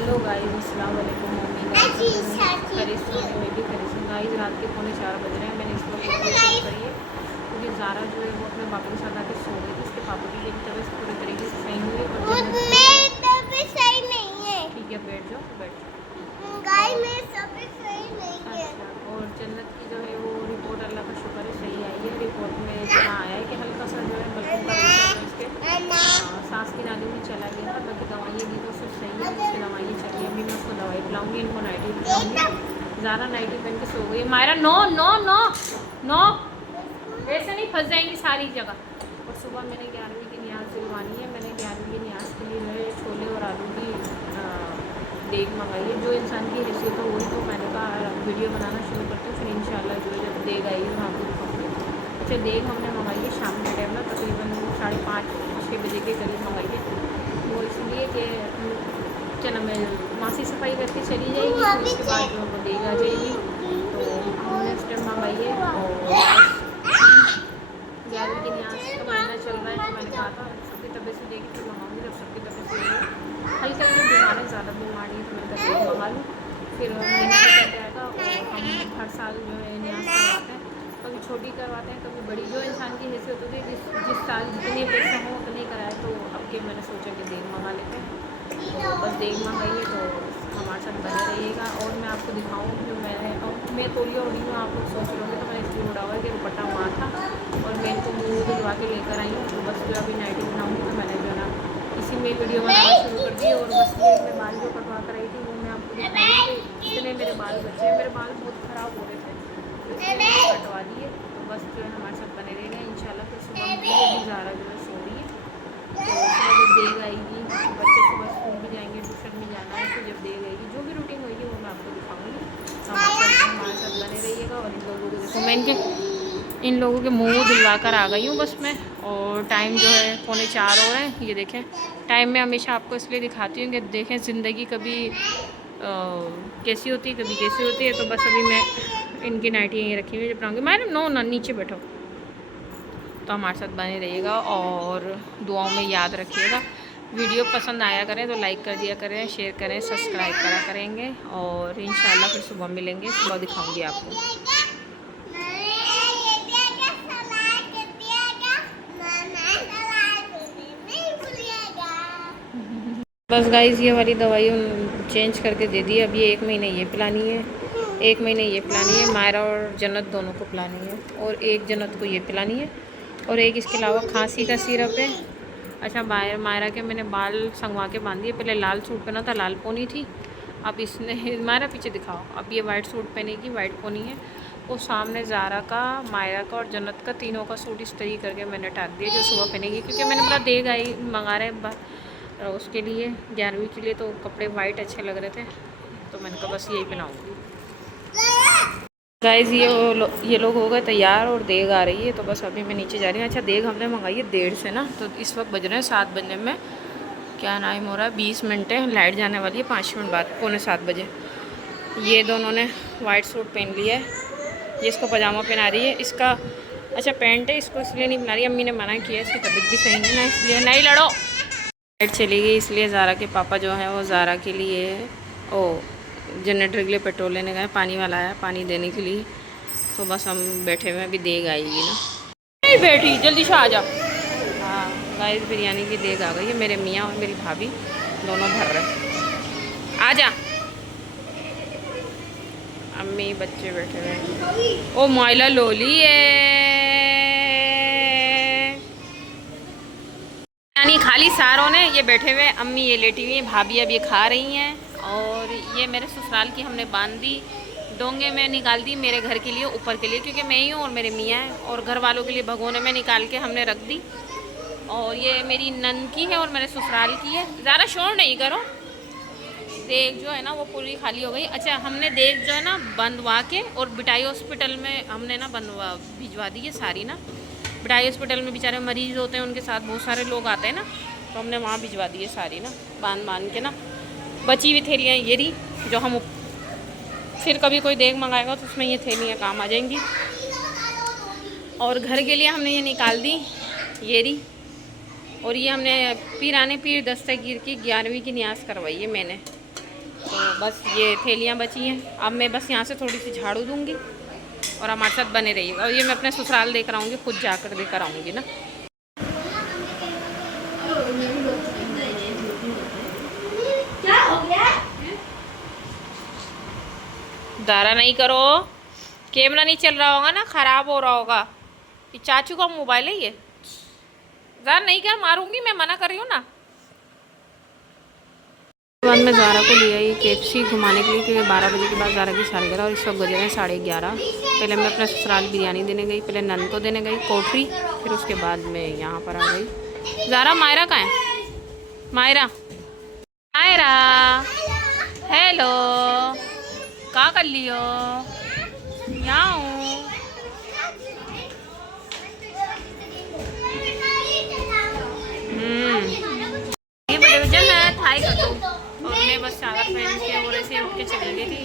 Hello guys, अस्सलाम वालेकुम। खरीद में भी खरीद गाइस, रात के 3:45 बज रहे हैं। मैंने इस वक्त शूट करी है क्योंकि ज़ारा जो है वो अपने पापा के साथ आके सो गई थी। उसके पापा की भी तबीयत पूरे तरीके से सही हुई है और मेरी तबीयत सही नहीं है। ठीक है, बैठ जाओ बैठ जाओ गाइस, मेरी तबीयत सही नहीं है। अच्छा, और जन्नत की जो है वो रिपोर्ट अल्लाह का शुक्र है सही आई है। रिपोर्ट में इतना आया है कि हल्का सा जो है बल्कि उसके सांस की नाली में चला गया था। बाकी दवाइयाँ दी तो सब सही है, उसकी दवाइयाँ चली। अभी मैं उसको दवाई पिलाऊंगी, इनको नाइटी पिलाऊंगी। ज़्यादा नाइटी पहन के सो गई। Myra no no no no, ऐसे नहीं फंस जाएंगी सारी जगह। और सुबह मैंने 11वीं की न्याज दिलवानी है। मैंने 11वीं की न्याज के लिए जो है छोले और आलू की देग मंगाई है। जो इंसान की हैसियत हो वही तो मैंने कहा वीडियो बनाना शुरू करती हूँ, फिर इंशाल्लाह जो जब देग आई है वहाँ को दिखाऊँगी। अच्छा, देग हमने मंगाई है शाम के टाइम में, तकरीबन 5:30-6 बजे के करीब मंगाई है। वो इसलिए कि क्या नाम है, माँ से सफाई करके चली जाएगी, उसके बाद जो वो देग आ जाएगी। तो हमने उस टाइम मंगाई है। और 11वीं की न्याज का महीना चल रहा है तो मैंने कहा था सबकी तबीयत से देगी फिर मंगाऊँगी। जब सबकी तबीयत से हल्के हल्के बीमार है, ज़्यादा बीमार नहीं है तो मैंने कहा मंगा लूँ। फिर महीना निकल जाएगा। और हम हर साल जो है न्याज करवाते हैं, कभी छोटी करवाते हैं कभी बड़ी, जो इंसान की हैसियत होती है। जिस साल जितने पैसे हों उतने कराए। तो अब के मैंने सोचा कि देग मंगा लेते हैं, तो बस देग मंगाइए तो हमारे साथ बने रहिएगा। और मैं आपको दिखाऊँ जो मैं तोलिया उड़ी हूँ, आप लोग सोच रहे होंगे तो मैंने इसलिए उड़ा हुआ है कि दुपट्टा वहाँ था और मैं इनको मुँह धुलवा के लेकर आई हूँ। तो बस जो अभी नाइटी बनाऊँगी तो मैंने जो है ना इसी में वीडियो बनाना शुरू कर दी। और बस ये मैं बाल जो कटवा कर आई थी वो मैं आपको दिखाऊँगी। इतने मेरे बाल बचे हैं, मेरे बाल बहुत ख़राब हो रहे थे तो इसलिए मैंने कटवा दिए। तो बस जो है हमारे साथ बने रहेंगे इंशाल्लाह। फिर सुबह भी ज़ारा जो है सो रही है, तो सुबह जब देग आएगी, बच्चे सुबह स्कूल भी जाएंगे, ट्यूशन भी जाना है, तो जब देग आएगी जो भी रूटीन होगी वो मैं आपको दिखाऊंगी। हमारे साथ बने रहिएगा। और इन लोगों को देखो, मैं इन लोगों के मुँह दिलवा कर आ गई हूँ बस मैं। और टाइम जो है 3:45 हो रहे हैं। ये देखें, टाइम मैं हमेशा आपको इसलिए दिखाती हूँ कि देखें ज़िंदगी कभी कैसी होती है कभी कैसी होती है। तो बस अभी मैं इनकी नाइटी यहीं रखी हुई जब बनाऊँगी। मैडम नो ना, नीचे बैठो। तो हमारे साथ बने रहिएगा और दुआओं में याद रखिएगा। वीडियो पसंद आया करें तो लाइक कर दिया करें, शेयर करें, सब्सक्राइब करा करेंगे। और इंशाल्लाह फिर सुबह मिलेंगे, सुबह दिखाऊंगी आपको। बस गाइस, ये वाली दवाई चेंज करके दे दी। अब ये 1 महीने ये पिलानी है, 1 महीने ये पिलानी है। मायरा और जन्नत दोनों को पिलानी है। और एक जन्नत को ये पिलानी है। और एक इसके अलावा खांसी का सिरप है। अच्छा, मायरा के मैंने बाल संगवा के बांध दिए। पहले लाल सूट पहना था, लाल पोनी थी। अब इसने मायरा पीछे दिखाओ, अब ये वाइट सूट पहनेगी, वाइट पोनी है। वो सामने ज़ारा का, मायरा का और जन्नत का, तीनों का सूट इस तरीके करके मैंने टाक दिया जो सुबह पहनेगी। क्योंकि मैंने बोला देग आई मंगा रहे हैं उसके लिए 11वीं के लिए, तो कपड़े वाइट अच्छे लग रहे थे तो मैंने कहा बस यही पहनाऊँगी। गाइस, ये लोग हो गए तैयार और देग आ रही है तो बस अभी मैं नीचे जा रही हूँ। अच्छा, देग हमने मंगाई है 1:30 से ना, तो इस वक्त बज रहे हैं 7 बजने में क्या टाइम हो रहा है, 20 मिनट है। लाइट जाने वाली है 5 मिनट बाद, 6:45 बजे। ये दोनों ने वाइट सूट पहन लिया है, ये इसको पजामा पहना रही है। इसका अच्छा पैंट है, इसको इसलिए नहीं पहना रही, अम्मी ने मना किया, इसकी तबीयत भी सही नहीं ना, इसलिए नहीं लड़ो। लाइट चली गई इसलिए ज़ारा के पापा जो हैं वो ज़ारा के लिए जनरेटर के लिए पेट्रोल लेने गए, पानी वाला आया पानी देने के लिए। तो बस हम बैठे हुए, अभी देग आएगी ना। नहीं बैठी, जल्दी से आ जा। हाँ गाइस, बिरयानी की देग आ गई है। मेरे मियाँ और मेरी भाभी दोनों भर रहे। आ जा। अम्मी बच्चे बैठे हुए हैं। ओ माइला लोली है यानी खाली सारों ने, ये बैठे हुए, अम्मी ये लेटी हुई हैं, भाभी अब ये खा रही हैं। और ये मेरे ससुराल की हमने बांध दी, डोंगे में निकाल दी मेरे घर के लिए, ऊपर के लिए, क्योंकि मैं ही हूँ और मेरे मियाँ हैं। और घर वालों के लिए भगोने में निकाल के हमने रख दी। और ये मेरी नंद की है और मेरे ससुराल की है। ज़्यादा शोर नहीं करो। देग जो है ना वो पूरी खाली हो गई। अच्छा, हमने देग जो है ना बंधवा के और बिटाई हॉस्पिटल में हमने ना भिजवा दी है सारी ना। बिटाई हॉस्पिटल में बेचारे मरीज़ होते हैं, उनके साथ बहुत सारे लोग आते हैं ना, तो हमने वहाँ भिजवा दी है सारी ना, बांध के ना। बची हुई थैलियाँ ये रही, जो हम फिर कभी कोई देग मंगाएगा तो उसमें ये थैलियाँ काम आ जाएंगी। और घर के लिए हमने ये निकाल दी, ये रही। और ये हमने पीराने पीर दस्तगीर की 11वीं की न्याज करवाई है मैंने। तो बस ये थैलियाँ बची हैं। अब मैं बस यहाँ से थोड़ी सी झाड़ू दूँगी और हमारे साथ बने रहिएगा। और ये मैं अपने ससुराल देकर आऊँगी, खुद जाकर देकर आऊँगी ना। क्या हो गया? दारा नहीं करो, कैमरा नहीं चल रहा होगा ना, ख़राब हो रहा होगा। ये चाचू का मोबाइल है ये। ज़ारा नहीं कर, मारूंगी मैं, मना कर रही हूँ ना। बाद में ज़ारा को ले आई KFC घुमाने के लिए, क्योंकि 12 बजे के बाद ज़ारा की सालगिरह और इस वक्त बजे हैं 11:30। पहले मैं अपने ससुराल बिरयानी देने गई, पहले नन को देने गई कोठरी, फिर उसके बाद मैं यहाँ पर आ गई। ज़ारा मायरा कहाँ है? मायरा, मायरा, हेलो, क्या कर लियो? यहाँ हूँ। ये बड़े वजन मैं थाई कर दूँ। और मैं बस चादर पहन के और ऐसे उठ के चली गई थी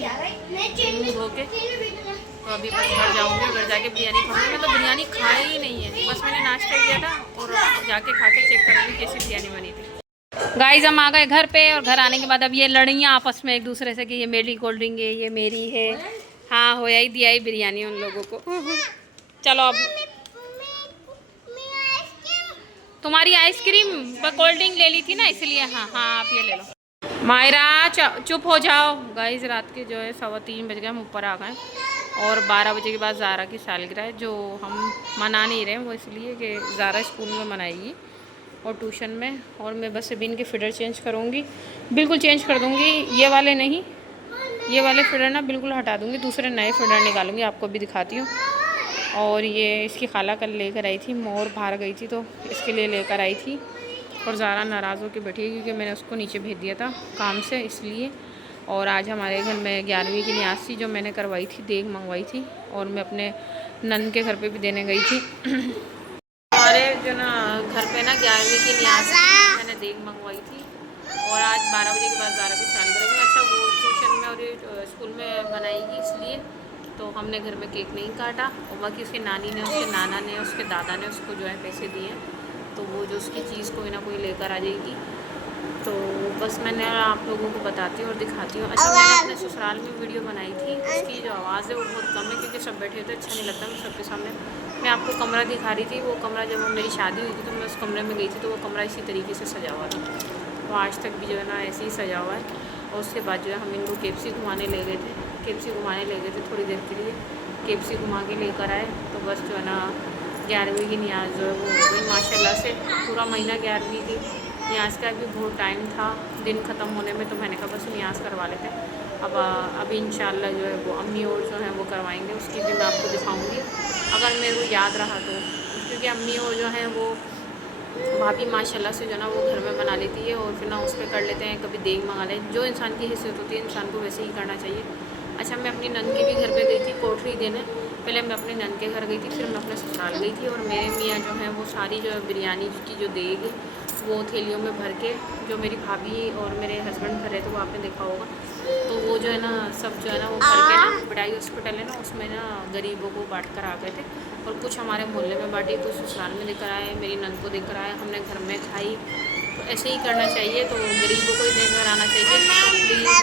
मुँह धो के। तो अभी बस घर जाऊँगी, घर जाके बिरयानी खाऊंगी। मैं तो बिरयानी खाई ही नहीं है, बस मैंने नाश्ता किया था और जाके खा के चेक करूँगी कैसी बिरयानी बनी थी। गाइस हम आ गए घर पे, और घर आने के बाद अब ये लड़ियाँ आपस में एक दूसरे से कि ये मेरी कोल्ड ड्रिंक है, ये मेरी है। हाँ होया ही दिया ही बिरयानी उन लोगों को। चलो अब तुम्हारी आइसक्रीम कोल्ड ड्रिंक ले ली थी ना, इसलिए। हाँ हाँ आप ये ले लो। मायरा चुप हो जाओ। गाइस रात के जो है 3:15 बज गए, हम ऊपर आ गए। और 12 बजे के बाद ज़ारा की सालगिरह है, जो हम मना नहीं रहे हैं, वो इसलिए कि ज़ारा स्कूल में मनाएगी और ट्यूशन में। और मैं बस अभी इनके फ़िडर चेंज करूँगी, बिल्कुल चेंज कर दूँगी। ये वाले नहीं, ये वाले फ़िडर ना बिल्कुल हटा दूँगी, दूसरे नए फ़िडर निकालूँगी, आपको भी दिखाती हूँ। और ये इसकी खाला कल लेकर आई थी, मोर बाहर गई थी तो इसके लिए लेकर आई थी। और ज़ारा नाराज़ होकर बैठी है क्योंकि मैंने उसको नीचे भेज दिया था काम से, इसलिए। और आज हमारे घर में 11वीं की न्यास थी, जो मैंने करवाई थी, देग मंगवाई थी, और मैं अपने नन के घर पे भी देने गई थी। हमारे जो ना घर पे ना 11वीं की न्यास थी, मैंने देग मंगवाई थी। और आज 12 बजे के बाद ज़ारा की सालगिरह में, अच्छा वो ट्यूशन में और स्कूल में बनाएगी, इसलिए तो हमने घर में केक नहीं काटा। और बाकी उसकी नानी ने, उसके नाना ने, उसके दादा ने उसको जो है पैसे दिए, तो वो जो उसकी चीज़ कोई ना कोई लेकर आ जाएगी। तो बस मैंने आप लोगों को बताती हूँ और दिखाती हूँ। अच्छा मैंने अपने ससुराल में वीडियो बनाई थी, उसकी जो आवाज़ है वो बहुत कम है, क्योंकि सब बैठे होते, अच्छा नहीं लगता मैं सबके सामने। मैं आपको कमरा दिखा रही थी, वो कमरा जब मेरी शादी हुई थी तो मैं उस कमरे में गई थी, तो वो कमरा इसी तरीके से सजा हुआ था। तो आज तक भी जो है ना ऐसे ही सजा हुआ है। और उसके बाद जो है हम इनको KFC घुमाने ले गए थे, KFC घुमाने ले गए थे थोड़ी देर के लिए, KFC घुमा के लेकर आए। तो बस जो है ना 11वीं की न्याज़ जो है वो हो गई माशाल्लाह से। पूरा महीना 11वीं की न्याज़ का भी बहुत टाइम था, दिन ख़त्म होने में, तो मैंने कहा बस न्याज़ करवा लेते हैं। अब अभी इंशाल्लाह जो है वो अम्मी और जो है वो करवाएंगे, उसकी भी मैं आपको दिखाऊंगी अगर मेरे को याद रहा तो। क्योंकि अम्मी और जो है वो भाभी माशाल्लाह से जो ना वो घर में बना लेती है, और फिर ना उस पर कर लेते हैं, कभी देग मंगा लें। जो इंसान की हैसियत होती है इंसान को वैसे ही करना चाहिए। अच्छा मैं अपनी नन के भी घर पे गई थी कोठरी देने। पहले मैं अपने नन के घर गई थी, फिर मैं अपने ससुराल गई थी। और मेरे मियाँ जो हैं वो सारी जो बिरयानी की जो देग है वो थैलियों में भर के, जो मेरी भाभी और मेरे हस्बैंड भर रहे थे वो आपने देखा होगा, तो वो जो है ना सब जो है ना वो भर के ना बड़ाई हॉस्पिटल है ना उसमें ना गरीबों को बांट कर आ गए थे। और कुछ हमारे मोहल्ले में बांटी, कुछ ससुराल में देकर आए, मेरी नन को देकर आए, हमने घर में खाई। तो ऐसे ही करना चाहिए, तो गरीबों को ही देकर आना चाहिए। तो प्लीज़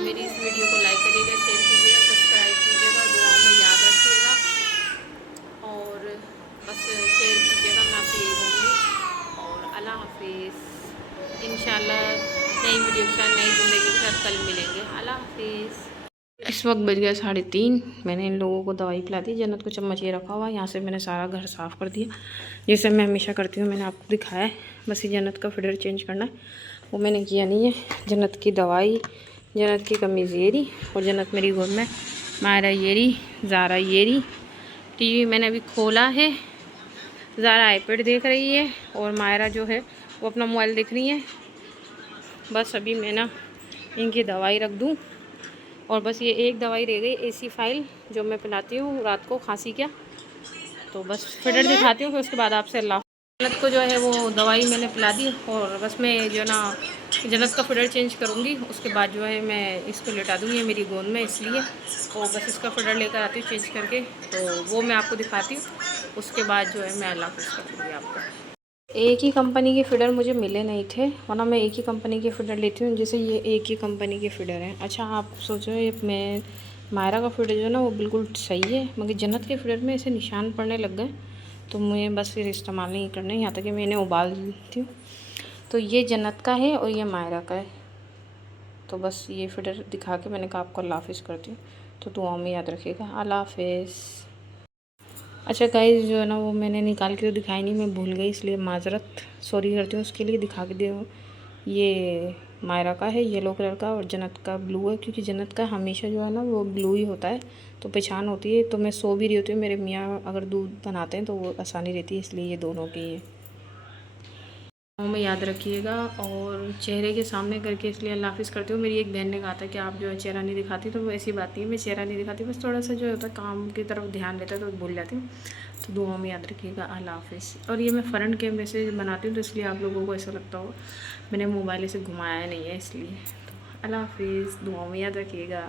मेरी इस वीडियो को लाइक करिएगा, शेयर कीजिएगा, सब्सक्राइब कीजिएगा, दुआओं में याद रखिएगा, और बस शेयर कीजिएगा, मैं आपसे यही बोलूँगी। और अल्लाह हाफिज़। इंशाल्लाह नई वीडियो के साथ, नई ज़िंदगी के साथ कल मिलेंगे। अल्लाह हाफिज़। इस वक्त बज गया 3:30। मैंने इन लोगों को दवाई पिला दी, जन्नत को चम्मच ये रखा हुआ है। यहाँ से मैंने सारा घर साफ़ कर दिया, जैसे मैं हमेशा करती हूँ, मैंने आपको दिखाया है। बस ये जन्नत का फिडर चेंज करना है, वो मैंने किया नहीं है। जन्नत की दवाई, जन्नत की कमीज़ ये रही, और जन्नत मेरी गोद में, मायरा ये रही, ज़ारा ये रही। TV मैंने अभी खोला है, ज़ारा iPad देख रही है, और मायरा जो है वो अपना मोबाइल देख रही है। बस अभी मैं ना इनकी दवाई रख दूँ, और बस ये एक दवाई रह गई AC फाइल, जो मैं पिलाती हूँ रात को खांसी क्या। तो बस फिडर दिखाती हूँ, फिर उसके बाद आपसे अल्लाह। जन्नत को जो है वो दवाई मैंने पिला दी, और बस मैं जो ना जन्नत का फिडर चेंज करूँगी, उसके बाद जो है मैं इसको लेटा दूँगी मेरी गोद में, इसलिए। तो बस इसका फिडर लेकर आती हूँ चेंज करके, तो वो मैं आपको दिखाती हूँ। उसके बाद जो है मैं अल्लाह हाफ़िज़ कर दूँगी आपको। एक ही कंपनी के फ़िडर मुझे मिले नहीं थे, वरना मैं एक ही कंपनी के फ़िडर लेती हूँ। जैसे ये एक ही कंपनी के फ़िडर हैं। अच्छा, आप सोचो ये मैं मायरा का फ़िडर जो है ना वो बिल्कुल सही है, मगर जन्नत के फ़िडर में ऐसे निशान पड़ने लग गए, तो मुझे बस फिर इस्तेमाल नहीं करने, यहाँ तक कि मैं इन्हें उबाल देती हूँ। तो ये जन्नत का है और ये मायरा का है। तो बस ये फ़िडर दिखा के मैंने कहा आपको अल्लाह हाफ़िज़ करती हूँ। तो दुआ में याद रखिएगा। अल्लाह हाफ़िज़। अच्छा गाइस, जो है ना वो मैंने निकाल के तो दिखाई नहीं, मैं भूल गई, इसलिए माज़रत, सॉरी करती हूँ उसके लिए। दिखा के दे, ये मायरा का है येलो कलर का और जन्नत का ब्लू है, क्योंकि जन्नत का हमेशा जो है ना वो ब्लू ही होता है, तो पहचान होती है। तो मैं सो भी रही होती हूँ, मेरे मियाँ अगर दूध बनाते हैं तो वो आसानी रहती है, इसलिए ये दोनों की है। में याद रखिएगा और चेहरे के सामने करके, इसलिए अल्लाह हाफ़िज़ करती हूँ। मेरी एक बहन ने कहा था कि आप जो है चेहरा नहीं दिखाती, तो वो ऐसी बात नहीं है, मैं चेहरा नहीं दिखाती, बस थोड़ा सा जो होता है काम की तरफ ध्यान रहता है तो भूल जाती हूँ। तो दुआ में याद रखिएगा। अल्लाह हाफ़िज़। और ये मैं फ़्रंट कैमरे से बनाती हूँ, तो इसलिए आप लोगों को ऐसा लगता हो मैंने मोबाइल ऐसे घुमाया नहीं है, इसलिए। तो अल्लाह हाफ़िज़, दुआ में याद रखिएगा।